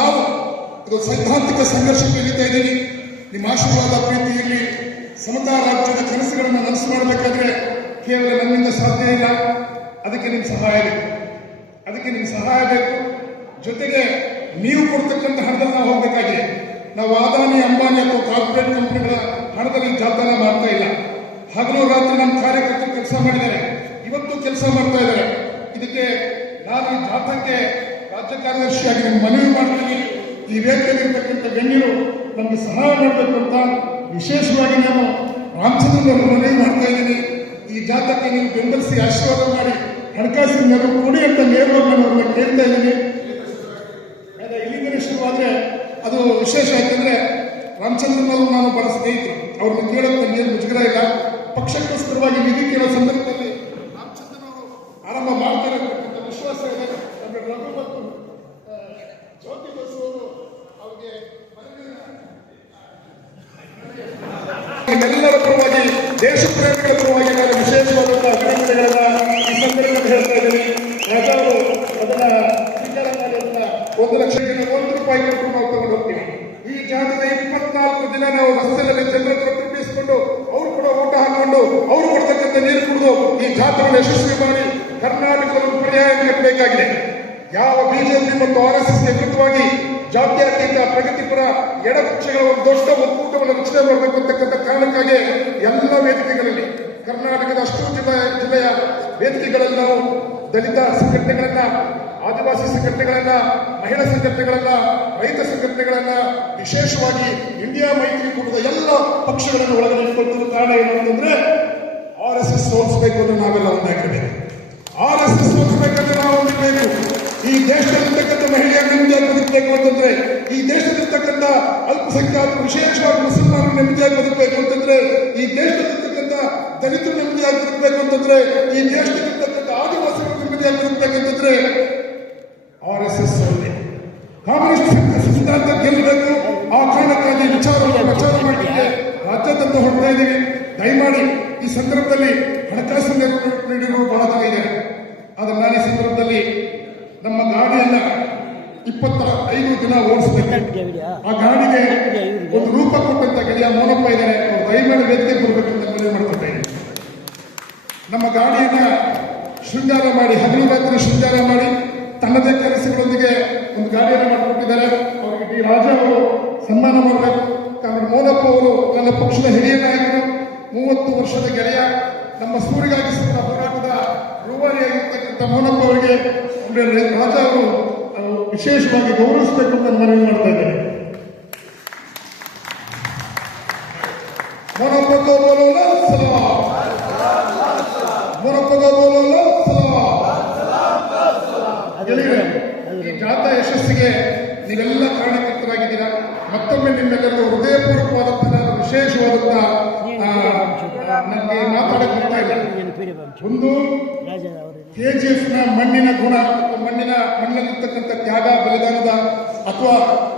ನಾವು ಇದು ಸೈದ್ಧಾಂತಿಕ ಸಂಘರ್ಷಕ್ಕೆ ಇಳಿತಾ ಇದ್ದೀವಿ. ನಿಮ್ಮ ಆಶೀರ್ವಾದ ಪ್ರೀತಿ ಇರಲಿ. ಸಮತಾ ರಾಜ್ಯದ ಕನಸುಗಳನ್ನು ನನಸು ಮಾಡಬೇಕಾದ್ರೆ ಕೇವಲ ನಮ್ಮಿಂದ ಸಾಧ್ಯ ಇಲ್ಲ. ಅದಕ್ಕೆ ನಿಮ್ಮ ಸಹಾಯ ಬೇಕು. ಜೊತೆಗೆ ನೀವು ಕೊಡ್ತಕ್ಕಂಥ ಹಣದಲ್ಲಿ ನಾವು ಹೋಗಬೇಕಾಗಿದೆ. ನಾವು ಅದಾನಿ ಅಂಬಾನಿ ಅಥವಾ ಕಾರ್ಪೊರೇಟ್ ಕಂಪನಿಗಳ ಹಣದಲ್ಲಿ ಜಾಥಾನ ಮಾಡ್ತಾ ಇಲ್ಲ. ಹಗಲು ರಾತ್ರಿ ನಮ್ಮ ಕಾರ್ಯಕರ್ತರು ಕೆಲಸ ಮಾಡಿದ್ದಾರೆ, ಇವತ್ತು ಕೆಲಸ ಮಾಡ್ತಾ ಇದ್ದಾರೆ. ಇದಕ್ಕೆ ನಾನು ಈ ಜಾಥಾಕ್ಕೆ ರಾಜ್ಯ ಕಾರ್ಯದರ್ಶಿಯಾಗಿ ನಿಮ್ಗೆ ಮನವಿ ಮಾಡ್ತೀನಿ. ಈ ವೇದಿಕೆಯಲ್ಲಿರ್ತಕ್ಕಂಥ ಗಣ್ಯರು ನಮಗೆ ಸಹಾಯ ಮಾಡಬೇಕು ಅಂತ ವಿಶೇಷವಾಗಿ ನಾನು ರಾಮಚಂದ್ರ ಮನವಿ ಮಾಡ್ತಾ ಇದ್ದೀನಿ. ಈ ಜಾಥಾಕ್ಕೆ ನೀವು ಬೆಂಬಲಿಸಿ ಆಶೀರ್ವಾದ ಮಾಡಿ ಹಣಕಾಸಿನ ನೆರವು ಕೊಡಿ ಅಂತ ನೇರವಾಗಿ ನಾನು ಅವ್ರನ್ನ ಕೇಳ್ತಾ ಇದ್ದೀನಿ. ಇಲ್ಲಿಂದ ಶುರುವಾದ್ರೆ ಅದು ವಿಶೇಷ ಯಾಕಂದ್ರೆ ರಾಮಚಂದ್ರನವರು ನಾನು ಬಹಳ ಸ್ನೇಹಿತರು, ಅವ್ರನ್ನ ಕೇಳೋದು ನನಗೇನು ಮುಜುಗರ ಇಲ್ಲ. ಪಕ್ಷಕ್ಕೋಸ್ಕರವಾಗಿ ನಿಧಿ ಕೇಳೋ ಸಂದರ್ಭದಲ್ಲಿ ರಾಮಚಂದ್ರನವರು ಆರಂಭ ಮಾಡ್ತಾರೆ ಅಂತಕ್ಕಂಥ ವಿಶ್ವಾಸ ಇದೆ. ನಮಗೆ ರಘು ಮತ್ತು ಜ್ಯೋತಿ ಬಸು ಅವರು ಅವ್ರಿಗೆ ಎಲ್ಲರ ಪರವಾಗಿ, ದೇಶ ಪ್ರೇಮಿಗಳ ಪರವಾಗಿ ನಾನು ವಿಶೇಷವಾದಂತಹ ಅಭಿನಂದನೆಗಳನ್ನ ಈ ಸಂದರ್ಭದಲ್ಲಿ ಹೇಳ್ತಾ ಇದ್ದೀನಿ. ರಾಜಾ ಅವರು ಅದನ್ನ ಸ್ವೀಕಾರ ಮಾಡಿ ಅಂತ 1 ಲಕ್ಷ ₹1 ಕೊಟ್ಟು ನಾವು ತಗೊಂಡು ಹೋಗ್ತೀವಿ. ಈ ಜಾಗದ 24 ದಿನ ನಾವು ರಸ್ತೆಯಲ್ಲಿ ಜನರ ಪ್ರತಿನಿಧಿಸಿಕೊಂಡು ಅವರು ಕೂಡ ಊಟ ಹಾಕೊಂಡು ಅವರು ಕೊಡ್ತಕ್ಕಂಥ ನೀರು ಕುಡಿದು ಈ ಜಾತ್ರೆಯನ್ನು ಯಶಸ್ವಿ ಮಾಡಿ ಕರ್ನಾಟಕದ ಪರ್ಯಾಯ ಕಟ್ಟಬೇಕಾಗಿದೆ. ಯಾವ ಬಿಜೆಪಿ ಮತ್ತು RSS ವಿರುದ್ಧವಾಗಿ ಜಾತ್ಯತೀತ ಪ್ರಗತಿಪರ ಎಡಪಕ್ಷಗಳ ಒಂದು ದೊಡ್ಡ ಒಕ್ಕೂಟವನ್ನು ರಚನೆ ಮಾಡಬೇಕು ಅಂತಕ್ಕಂಥ ಕಾರಣಕ್ಕಾಗಿ ಎಲ್ಲ ವೇದಿಕೆಗಳಲ್ಲಿ ಕರ್ನಾಟಕದ ಅಷ್ಟು ಜಿಲ್ಲೆಯ ವೇದಿಕೆಗಳಲ್ಲಿ ನಾವು ದಲಿತ ಸಂಘಟನೆಗಳನ್ನ, ಆದಿವಾಸಿ ಸಂಘಟನೆಗಳನ್ನ, ಮಹಿಳಾ ಸಂಘಟನೆಗಳನ್ನ, ರೈತ ಸಂಘಟನೆಗಳನ್ನ, ವಿಶೇಷವಾಗಿ ಇಂಡಿಯಾ ಮೈತ್ರಿಕೂಟದ ಎಲ್ಲ ಪಕ್ಷಗಳನ್ನು ಒಳಗೊಂಡಿರುವಂತಹ ಕಾರಣ ಏನು ಅಂತಂದ್ರೆ RSS ಸೋಲಿಸಬೇಕು ಅಂದ್ರೆ ನಾವೆಲ್ಲ ಒಂದಾಗಿರಬೇಕು. RSS ಸೋಲಿಸಬೇಕಂದ್ರೆ ನಾವು ಒಂದಿರಬೇಕು. ಈ ದೇಶದಲ್ಲಿರ್ತಕ್ಕಂಥ ಮಹಿಳೆಯರು ನೆಮ್ಮದಿಯಾಗಿ ಬದುಕಬೇಕು ಅಂತಂದ್ರೆ, ಈ ದೇಶದಲ್ಲಿರ್ತಕ್ಕಂಥ ಅಲ್ಪಸಂಖ್ಯಾತರು ವಿಶೇಷವಾಗಿ ಮುಸಲ್ಮಾನರು ನೆಮ್ಮದಿಯಾಗಿ ಬದುಕಬೇಕು ಅಂತಂದ್ರೆ, ಈ ದೇಶದಲ್ಲಿರ್ತಕ್ಕಂಥ ದಲಿತರು ನೆಮ್ಮದಿಯಾಗಿ ಬದುಕಬೇಕು ಅಂತಂದ್ರೆ, ಈ ದೇಶದಲ್ಲಿರ್ತಕ್ಕಂಥ ಆದಿವಾಸಿಗಳು ನೆಮ್ಮದಿಯಾಗಿ ಬದುಕಬೇಕಂತಂದ್ರೆ RSS ಕಾಮ್ಯುನಿಸ್ಟ್ ಸಿದ್ಧಾಂತ ಗೆಲ್ಲಬೇಕು. ಆ ಕಾರಣಕ್ಕಾಗಿ ಪ್ರಚಾರ ಮಾಡಲಿಕ್ಕೆ ರಾಜ್ಯಾದ್ಯಂತ ಹೊರಡ್ತಾ ಇದ್ದೀವಿ. ದಯಮಾಡಿ ಈ ಸಂದರ್ಭದಲ್ಲಿ ಹಣಕಾಸಿನ ನೀಡಿರುವ ಬಹಳ ಜನ ಇದೆ. ಆದ್ರೆ ನಾನು ಈ ಸಂದರ್ಭದಲ್ಲಿ ನಮ್ಮ ಗಾಡಿಯನ್ನ 25 ದಿನ ಓಡಿಸಬೇಕು. ಆ ಗಾಡಿಗೆ ಒಂದು ರೂಪ ಕೊಟ್ಟಂತ ಗೆಳೆಯ ಮೋನಪ್ಪ ಇದ್ದಾರೆ. ಅವರು ದಯಮಾಡಿ ವೇದಿಕೆ ಬರಬೇಕು ಅಂತ ಮನವಿ ಮಾಡ್ತಾ ಇದ್ದೀನಿ. ನಮ್ಮ ಗಾಡಿಯನ್ನ ಶೃಂಗಾರ ಮಾಡಿ, ಹಗಲು ರಾತ್ರಿ ಶೃಂಗಾರ ಮಾಡಿ ತನ್ನದೇ ಕೆಲಸಗಳೊಂದಿಗೆ ಒಂದು ಗಾಡಿಯನ್ನು ಮಾಡಿಕೊಟ್ಟಿದ್ದಾರೆ. ಅವರಿಗೆ ಡಿ ರಾಜಾ ಅವರು ಸನ್ಮಾನ ಮಾಡಬೇಕು. ಕಾರಣ ಮೋನಪ್ಪ ಅವರು ನನ್ನ ಪಕ್ಷದ ಹಿರಿಯ ನಾಯಕರು, 30 ವರ್ಷದ ಗೆಳೆಯ, ನಮ್ಮ ಸೂರಿಗಾಗಿ ಹೋರಾಟದ ರೂವಾರಿಯಾಗಿರ್ತಕ್ಕಂಥ ಮೋನಪ್ಪ ಅವರಿಗೆ ರಾಜಾ ಅವರು ವಿಶೇಷವಾಗಿ ಗೌರವಿಸಬೇಕು ಅಂತ ಮನವಿ ಮಾಡ್ತಾ ಇದ್ದಾರೆ. ಮೋನಪ್ಪ ಕೋ ಬೋಲೋ ಲಾಲ್ ಸಲಾಮ್, ಮೋನಪ್ಪ ಕೋ ಬೋಲೋ ಲಾಲ್ ಸಲಾಮ್. ಈ ಜಾಥಾ ಯಶಸ್ಸಿಗೆ ನೀವೆಲ್ಲ ಕಾರಣಕರ್ತರಾಗಿದ್ದೀರಾ. ಮತ್ತೊಮ್ಮೆ ನಿಮ್ಮೆಲ್ಲರಿಗೂ ಹೃದಯಪೂರ್ವಕವಾದಂತಹ ನಾನು ವಿಶೇಷವಾದಂತಹ ನನಗೆ ಮಾತಾಡಕ್ಕೆ ಬರ್ತಾ ಇಲ್ಲ. ಒಂದು KGF ನ ಮಣ್ಣಿನ ಗುಣ, ಮಣ್ಣಿನಲ್ಲಿರ್ತಕ್ಕಂಥ ತ್ಯಾಗ ಬಲಿದಾನದ ಅಥವಾ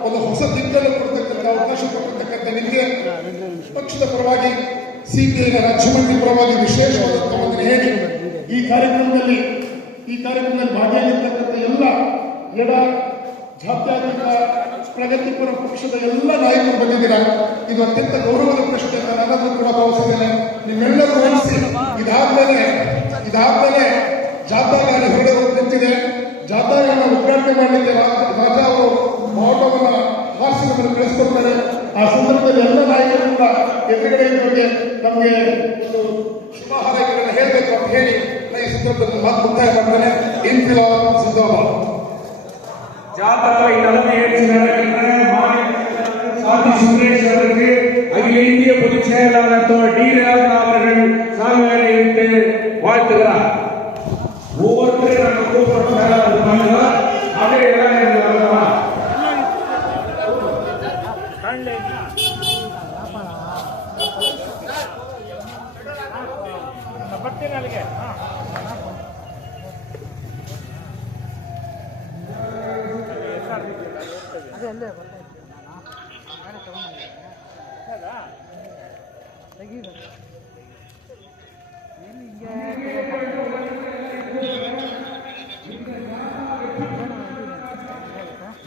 ಒಂದು ಹೊಸ ದಿಕ್ಕನ್ನು ಕೊಡ್ತಕ್ಕಂಥ ಅವಕಾಶ ಕೊಟ್ಟಿರ್ತಕ್ಕಂಥ ನಿಮಗೆ ಪಕ್ಷದ ಪರವಾಗಿ, CPI ನ ರಾಜ್ಯ ಮಂತ್ರಿ ಪರವಾಗಿ ವಿಶೇಷವಾದಂತಹ ಒಂದು ಹೇಳಿ ಈ ಕಾರ್ಯಕ್ರಮದಲ್ಲಿ ಭಾಗಿಯಾಗಿರ್ತಕ್ಕಂಥ ಎಲ್ಲ ಎಡ ಜಾತ್ಯತೀತ ಪ್ರಗತಿಪರ ಪಕ್ಷದ ಎಲ್ಲ ನಾಯಕರು ಬಂದಿದ್ದೀರಾ. ಇದು ಅತ್ಯಂತ ಗೌರವದ ಪ್ರಶ್ನೆ ಅಂತ ನಾನಾದ್ರೂ ಕೂಡ ಭಾವಿಸಿದ್ದೇನೆ. ನಿಮ್ಮೆಲ್ಲರೂ ಗಮನಿಸಿ, ಇದಾದ್ಮೇಲೆ ಜಾಥಾ ಗಾಡಿ ಹೊರಡೆ ನಿಂತಿದೆ. ಜಾಥಾಗಳನ್ನು ಉದ್ಘಾಟನೆ ಮಾಡಲಿಕ್ಕೆ ರಾಜಾ ಅವರು ಬಾವುಟವನ್ನ ಹಾರಿಸಿ ನಮ್ಮನ್ನು ಕಳಿಸ್ಕೊಡ್ತಾರೆ. ಆ ಸಂದರ್ಭದಲ್ಲಿ ಎಲ್ಲ ನಾಯಕರು ಕೂಡ ಎದುರುಗಡೆ ಇದ್ದವರಿಗೆ ನಮಗೆ ಶುಭ ಹಾರೈಕೆಗಳನ್ನು ಹೇಳಬೇಕು ಅಂತ ಹೇಳಿ ಈ ಸಂದರ್ಭದಲ್ಲಿ ಮಾತು ಮುಕ್ತಾಯ ಮಾಡ್ತಾನೆ. ಇನ್ಫಿಲಾಬ್ ಜಿಂದಾಬಾದ್. ಜಾಥಾ தலைமை சுரேஷ் அவருக்கு அகில இந்திய பொதுச் செயலாளர் டி ராஜா அவர்கள் சால்வை அணிவித்து வாழ்த்துகிறார். ஒவ்வொருத்தரும் நம்ம கூப்பிட்டு செயலாளர் பண்ணுவோம். அப்படியே எல்லாம் வரலாம். ಅಲ್ಲೇ ಬರ್ತಾ ಗಾಡಿ ತಗೊಂಡು ತೆಗೀದ ಏನು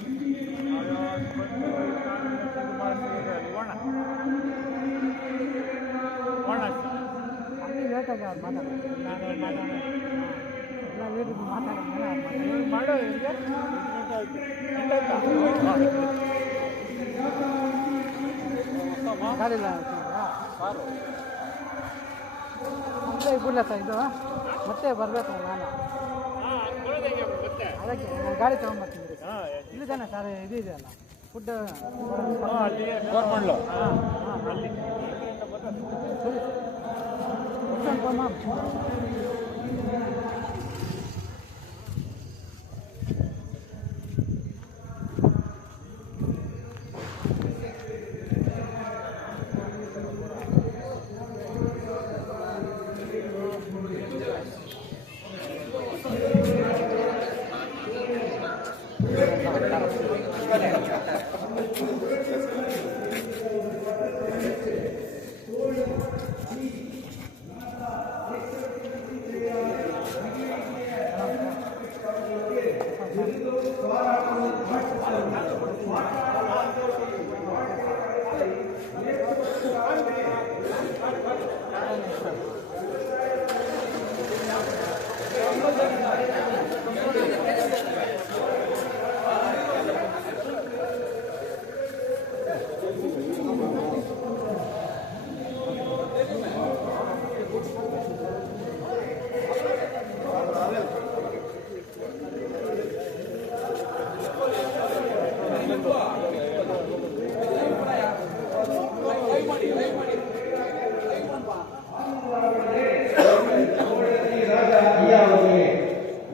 ಹಿಂಗೆ ಅವ್ರು ಮಾತಾಡೋದು ಎಲ್ಲ ಲೀಡರ್ ಮಾತಾಡೋದು ಮಾಡೋ ಗಾಡಿಲ್ಲ ಮತ್ತೆ ಬಿಡಲ ಸರ್ ಇದು ಮತ್ತೆ ಬರಬೇಕು ನಾನು ಅದಕ್ಕೆ ನಾನು ಗಾಡಿ ತೊಗೊಂಡ್ಬರ್ತೀನಿ ಇಲ್ಲಿ ತಾನೆ ಸರ್ ಇದು ಇದೆಯಲ್ಲ ಫುಡ್ ಗೋರ್ಮಂಡ್ಲು ಅಲ್ಲಿ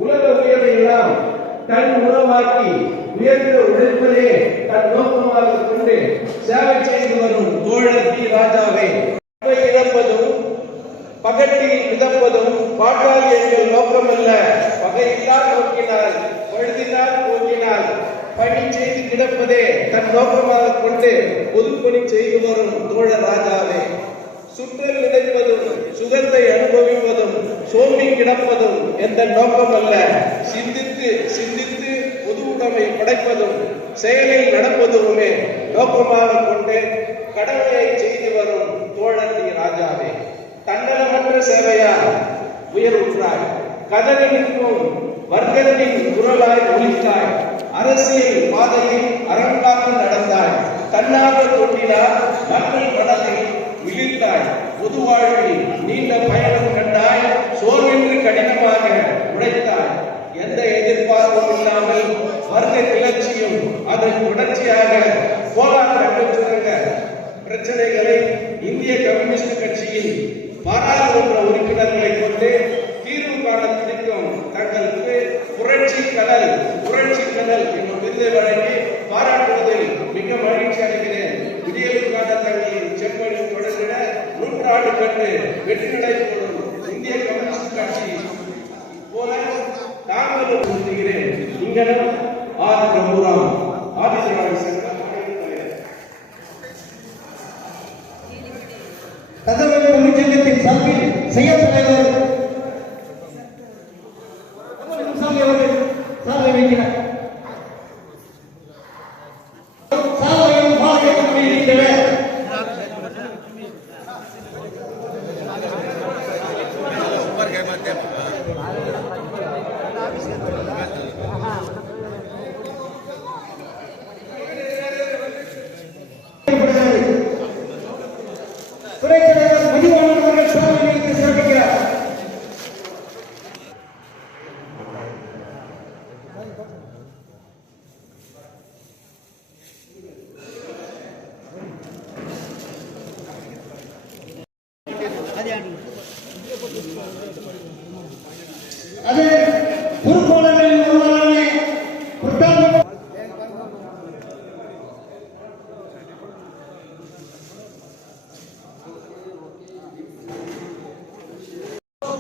உலக உயர்வையெல்லாம் தன் உறவாக்கி உயர்ந்த உழைப்பதே தன் நோக்கமாக கொண்டு சேவை செய்து வரும் தோழர் டி ராஜாவை இழப்பதும் பகட்டில் மிதப்பதும் பாட்டாளி எங்கள் நோக்கமல்ல. பகையினால் நோக்கினால் பழுதினால் போக்கினால் பணி செய்து கிடப்பதே தன் நோக்கமாக கொண்டு பொதுப்பணி செய்து வரும் தோழர் ராஜாவே சுற்றல் நினைப்பதும் சுகத்தை அனுபவிப்பதும் சோம்பி கிடப்பதும் எந்த நோக்கம் அல்ல. சிந்தித்து சிந்தித்து பொது உடைமை படைப்பதும் செயலில் நடப்பதுமே நோக்கமாக கொண்டு கடமையை செய்து வரும் தோழர் டி ராஜாவே தன்னலமற்ற சேவையா உயர்வுற்றாய் கதறி நிற்கும் வர்க்கத்தின் குரலாய் ஒலித்தாய் அரசியல் பாதையில் அரங்காக நடந்தாய் தன்னாக தொண்டினார் மக்கள் படத்தை விழித்தாய் பொது வாழ்வில் நீண்ட பயணம் கண்டாய் சோர்வின்றி கடினமாக உழைத்தாய் எந்த எதிர்பார்ப்பும் இல்லாமல் வர்க்க கிளர்ச்சியும் அதன் தொடர்ச்சியாக போராட்ட கட்டுச்சுரங்க பிரச்சனைகளை இந்திய கம்யூனிஸ்ட் கட்சியின் பாராளுமன்ற உறுப்பினர்களை கொண்டு தீர்வு காண துடிக்கும் தங்களுக்கு புரட்சி கடல் என்னும் விருதை வழங்கி பாராட்டுவதில் மிக மகிழ்ச்சி அடைகிறேன். விடியலுக்கான தங்களின் செப்பல் தொடர்கிற நூற்றாண்டு கண்டு வெற்றி நடைபெறும் இந்திய கம்யூனிஸ்ட் கட்சி போல தாங்களும் சொல்லுகிறேன். இங்கனம் ஆர் பிரபுராம் ஆதித்யநாத சங்கம் கதவழி தொழிற்சங்கத்தின் சார்பில் செயல் தலைவர் அவர்கள் சார்பை வைக்கிறார். சார்பையும் பாளையம் இருக்கிறவர் துறைத் தலைவர் மதிவாணன் அவர்கள் சார்பை வைத்து சிறப்பிக்கிறார். அது பொறுப்பாளர்களின் ஒருவரான புத்தாண்டு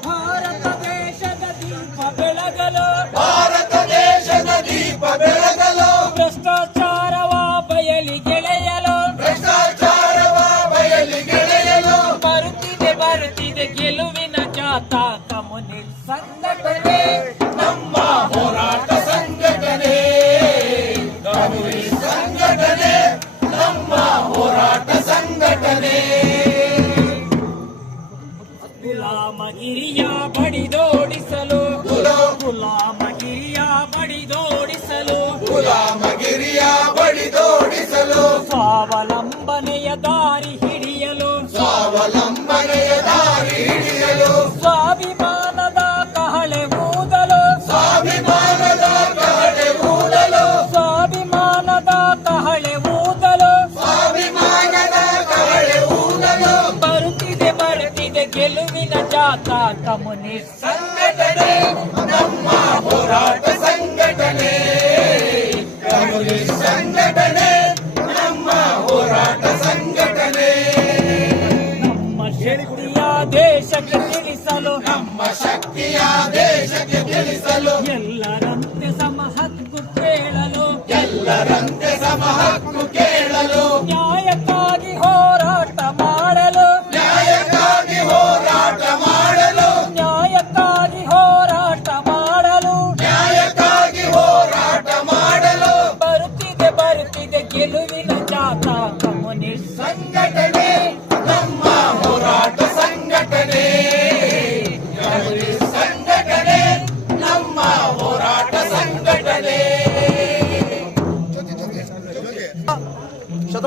ಭಾರತ ದೇಶದ ದೀಪ ಬೆಳಗಲು ಭಾರತ ದೇಶದ ದೀಪ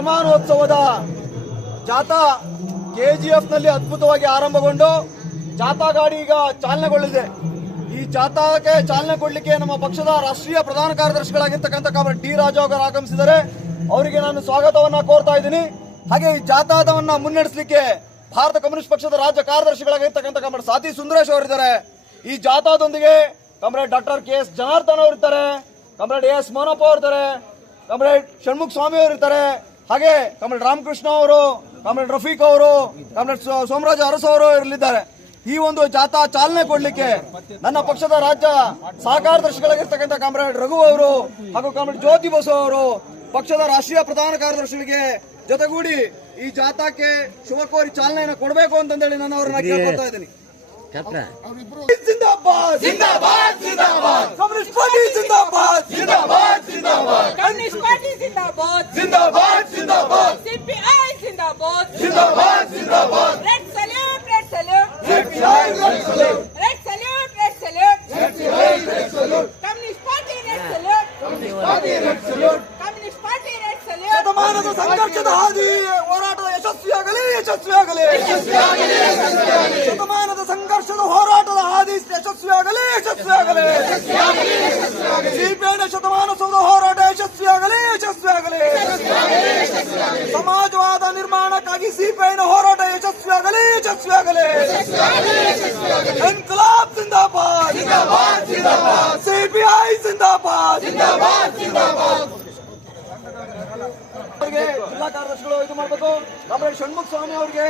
ಶತಮಾನೋತ್ಸವದ ಜಾಥಾ KGF ನಲ್ಲಿ ಅದ್ಭುತವಾಗಿ ಆರಂಭಗೊಂಡು ಜಾಥಾ ಗಾಡಿ ಈಗ ಚಾಲನೆಗೊಳ್ಳಿದೆ. ಈ ಜಾಥಾಕ್ಕೆ ಚಾಲನೆ ಕೊಡಲಿಕ್ಕೆ ನಮ್ಮ ಪಕ್ಷದ ರಾಷ್ಟ್ರೀಯ ಪ್ರಧಾನ ಕಾರ್ಯದರ್ಶಿಗಳಾಗಿರ್ತಕ್ಕಂಥ ಕಾಮ್ರೇಡ್ ಡಿ ರಾಜು ಅವರು ಆಗಮಿಸಿದ್ದಾರೆ. ಅವರಿಗೆ ನಾನು ಸ್ವಾಗತವನ್ನ ಕೋರ್ತಾ ಇದ್ದೀನಿ. ಹಾಗೆ ಈ ಜಾಥಾದವನ್ನ ಮುನ್ನಡೆಸಲಿಕ್ಕೆ ಭಾರತ ಕಮ್ಯುನಿಸ್ಟ್ ಪಕ್ಷದ ರಾಜ್ಯ ಕಾರ್ಯದರ್ಶಿಗಳಾಗಿರ್ತಕ್ಕಂಥ ಕಾಮ್ರೇಡ್ ಸಾತಿ ಸುಂದರೇಶ್ ಅವರಿದ್ದಾರೆ. ಈ ಜಾಥಾದೊಂದಿಗೆ ಕಾಮ್ರೇಡ್ ಡಾಕ್ಟರ್ KS ಜನಾರ್ದನ್ ಅವರಿರ್ತಾರೆ, ಕಾಮ್ರೇಡ್ AS ಮೋನಪ್ಪ ಅವರಿದ್ದಾರೆ, ಕಾಮ್ರೇಡ್ ಷಣ್ಮುಖ ಸ್ವಾಮಿ ಅವರಿರ್ತಾರೆ, ಹಾಗೆ ಕಾಮ್ರೇಡ್ ರಾಮಕೃಷ್ಣ ಅವರು, ಕಾಮ್ರೇಡ್ ರಫೀಕ್ ಅವರು, ಕಾಮ್ರೇಡ್ ಸೋಮರಾಜ ಅರಸು ಅವರು ಇರಲಿದ್ದಾರೆ. ಈ ಒಂದು ಜಾಥಾ ಚಾಲನೆ ಕೊಡ್ಲಿಕ್ಕೆ ನನ್ನ ಪಕ್ಷದ ರಾಜ್ಯ ಸಹಕಾರ್ಯದರ್ಶಿಗಳಾಗಿರ್ತಕ್ಕಂಥ ಕಾಮ್ರೇಡ್ ರಘು ಅವರು ಹಾಗೂ ಕಾಮ್ರೇಡ್ ಜ್ಯೋತಿ ಬಸು ಅವರು ಪಕ್ಷದ ರಾಷ್ಟ್ರೀಯ ಪ್ರಧಾನ ಕಾರ್ಯದರ್ಶಿಗಳಿಗೆ ಜೊತೆಗೂಡಿ ಈ ಜಾಥಾಕ್ಕೆ ಶುಭ ಕೋರಿ ಚಾಲನೆಯನ್ನು ಕೊಡಬೇಕು ಅಂತಂದೇಳಿ ನಾನು ಅವರನ್ನ ಕೇಳ್ಕೊಳ್ತಾ ಇದ್ದೀನಿ. ಜಿಂದಾಬಾದ್ ಜಿಂದಾಬಾದ್ ಜಿಂದಾಬಾದ್ ಕಮ್ಯುನಿಸ್ಟ್ ಪಾರ್ಟಿ ಜಿಂದಾಬಾದ್ ಜಿಂದಾಬಾದ್ ಜಿಂದಾಬಾದ್ ಕಮ್ಯುನಿಸ್ಟ್ ಪಾರ್ಟಿ ಜಿಂದಾಬಾದ್ ಜಿಂದಾಬಾದ್ ಜಿಂದಾಬಾದ್ CPI ಜಿಂದಾಬಾದ್ ಜಿಂದಾಬಾದ್ ಜಿಂದಾಬಾದ್ red salute red salute CPI red salute red salute red salute CPI red salute communist party red salute party red salute communist party red salute ಶತಮಾನದ ಸಂಘರ್ಷದ ಹಾದಿ ಹೋರಾಟದ ಯಶಸ್ವಿಯಾಗಲಿ ಯಶಸ್ವಿಯಾಗಲಿ ಯಶಸ್ವಿಯಾಗಲಿ ಶತಮಾನದ ಸಂಘರ್ಷದ ಹೋರಾಟದ ಹಾದಿ ಯಶಸ್ವಿಯಾಗಲಿ ಯಶಸ್ವಿಯಾಗಲಿ ಸಿಪಿಐನ ಶತಮಾನೋತ್ಸವದ ಹೋರಾಟ ಯಶಸ್ವಿಯಾಗಲಿ ಯಶಸ್ವಿಯಾಗಲಿ ಸಮಾಜವಾದ ನಿರ್ಮಾಣಕ್ಕಾಗಿ ಸಿಪಿಐನ ಹೋರಾಟ ಯಶಸ್ವಿಯಾಗಲಿ ಯಶಸ್ವಿಯಾಗಲಿ ಇನ್ಕಲಾಬ್ ಜಿಂದಾಬಾದ್ ಜಿಂದಾಬಾದ್ ಜಿಂದಾಬಾದ್ ಸಿಪಿಐ ಜಿಂದಾಬಾದ್ ಜಿಂದಾಬಾದ್ ಜಿಂದಾಬಾದ್ ಅವರಿಗೆ ಜಿಲ್ಲಾ ಕಾರ್ಯದರ್ಶಿಗಳು ಇದು ಮಾಡಬೇಕು. ಕಾಮ್ರೇಡ್ ಷಣ್ಮುಖ ಸ್ವಾಮಿ ಅವರಿಗೆ,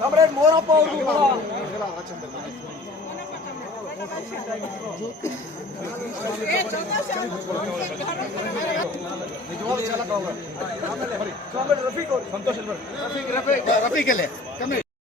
ಕಾಮ್ರೇಡ್ ಮೋನಪ್ಪ ಅವ್ರಿಗೂ ಕೂಡ ಕಾಮ್ರೇಡ್ ರಫೀಕ್ ಅವರು ರಫೀಕ್